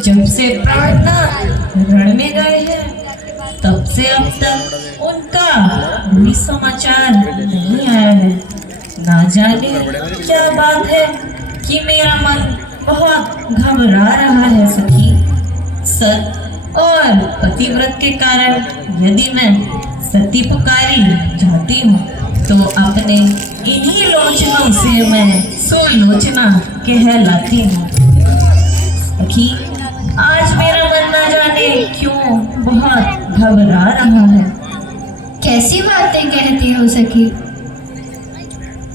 जब से प्राणनाथ रण में गए हैं तब से अब तक उनका कोई समाचार नहीं आया है। ना जाने क्या बात है कि मेरा मन बहुत घबरा रहा है सखी। सत और पतिव्रत के कारण यदि मैं सती पुकारी जाती हूँ तो अपने इन्हीं लोचनों से मैं सुलोचना कहलाती हूँ। सखी, आज मेरा मन ना जाने क्यों बहुत घबरा रहा है। कैसी बातें कहती हो सखी?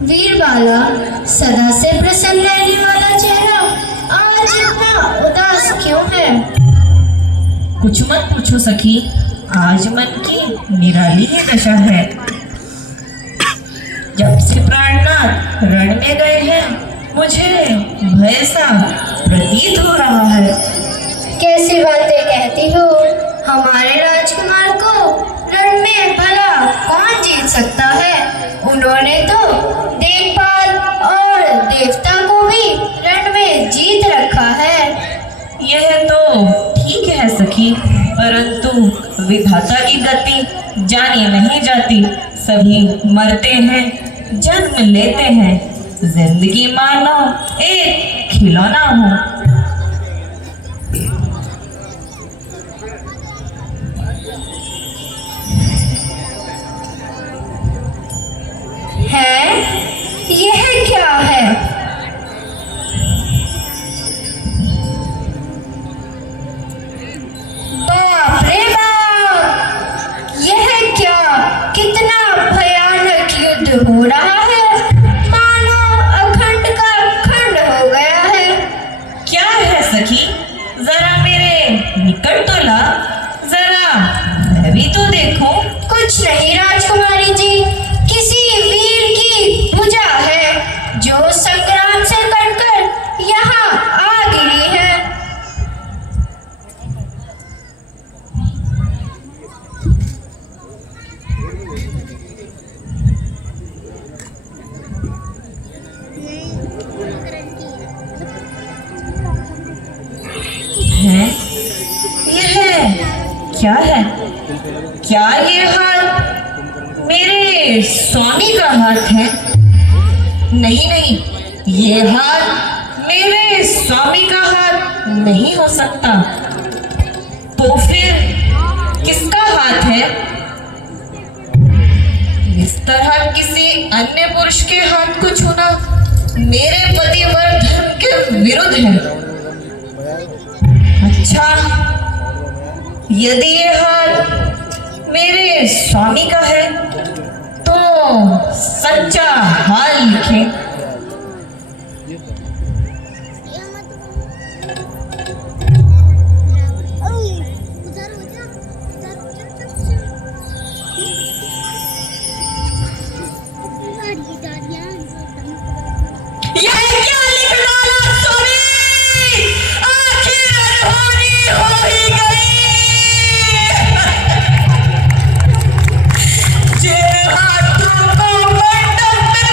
वीरबाला, सदा से प्रसन्न रहने वाला चेहरा आज इतना उदास क्यों है? कुछ मत पूछो सखी, आज मन की निराली ही दशा है। जब से प्राणनाथ रण में गए हैं मुझे भय सा प्रतीत हो रहा है। कैसी बातें कहती हो? हमारे राजकुमार को रण में भला कौन जीत सकता है? उन्होंने तो देखभाल और देवता को भी रण में जीत रखा है। यह तो ठीक है सखी, परंतु विधाता की गति जानी नहीं जाती। सभी मरते हैं, जन्म लेते हैं, जिंदगी मानो एक खिलौना हो। है यह क्या है? बाप रे बाप, यह क्या कितना भयानक युद्ध हो रहा है। मानो अखंड का खंड हो गया है। क्या है सखी, जरा मेरे निकट तो ला, जरा मैं भी तो देखूं। कुछ नहीं राजकुमारी जी, किसी वीर की भुजा है जो संग्राम से कटकर यहाँ आ गिरी है। है यह क्या है? क्या ये हाथ मेरे स्वामी का हाथ है? नहीं नहीं, ये हाथ मेरे स्वामी का हाथ नहीं हो सकता। तो फिर किसका हाथ है? इस तरह किसी अन्य पुरुष के हाथ को छूना मेरे पतिव्रत धर्म के विरुद्ध है। अच्छा, यदि ये हाथ मेरे स्वामी का है तो सच्चा हाल लिखे। यह क्या लिख डाला स्वामी? आखिर अनहोनी हो ही गई। जे हाथों को मंडप में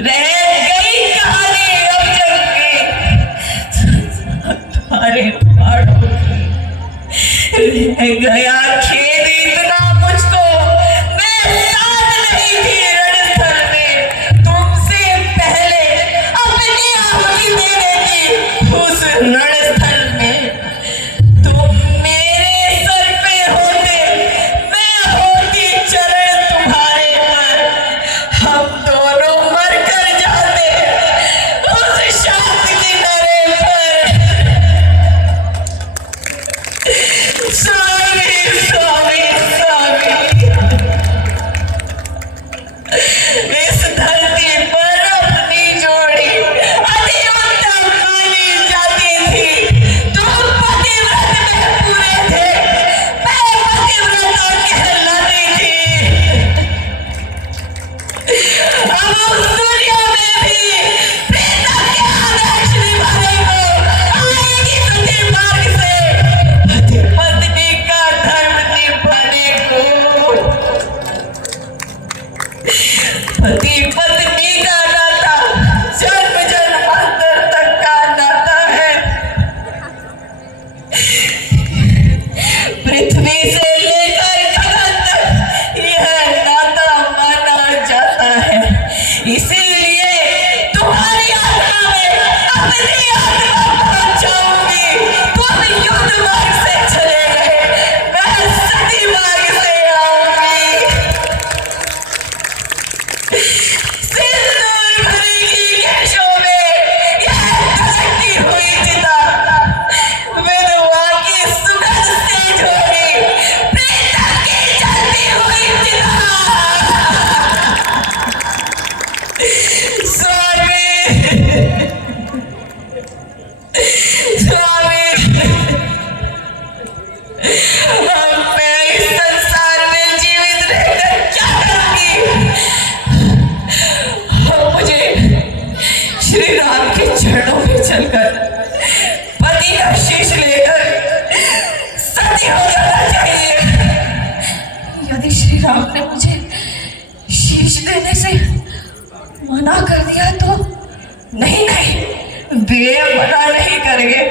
रह गई कहानी अब जग की तुम्हारे पहाड़ों की। रह गया खेद इतना मुझको, मैं साथ नहीं थी रणस्थल में। तुमसे पहले अपनी आहुति दे देती उस रणस्थल में। तुम मेरे सर पे होते, मैं होती चरण तुम्हारे पर। हम दोनों मर कर जाते उस शांत किनारे पर। स्वामी स्वामी स्वामी, इस धरती पर अपनी जोड़ी अति उत्तम मानी जाती थी। तुम पतिव्रत में पूरे थे, मैं पतिव्रता कहलाती थी। अब उस दुनिया में भी प्रीतम के आदर्श निभाने को आएगी सती मार्ग से, पति पत्नी का धर्म निभाने को। पति पत्नी का नाता जन्म जन्मांतर तक का नाता है। पृथ्वी से लेकर गगन तक यह नाता माना जाता है। इसीलिए तुम्हारी आत्मा में अपनी आत्मा पहुंचाऊंगी। तुम युद्ध मार्ग से चले गए, मैं सती मार्ग से आऊंगी। सिंदूर भरेगी केशों में यह धड़कती हुई चिता। विधवा की सुगंध से जोड़ी प्रीतम की जलती हुई चिता। स्वामी स्वामी, अब मैं इस संसार में जीवित रहकर क्या करूंगी? मुझे श्री राम के चरणों में चलकर पति का शीश लेकर सती हो जाना चाहिए। यदि श्री राम ने मुझे शीश देने से मना कर दिया तो नहीं नहीं, वे मना नहीं करेंगे।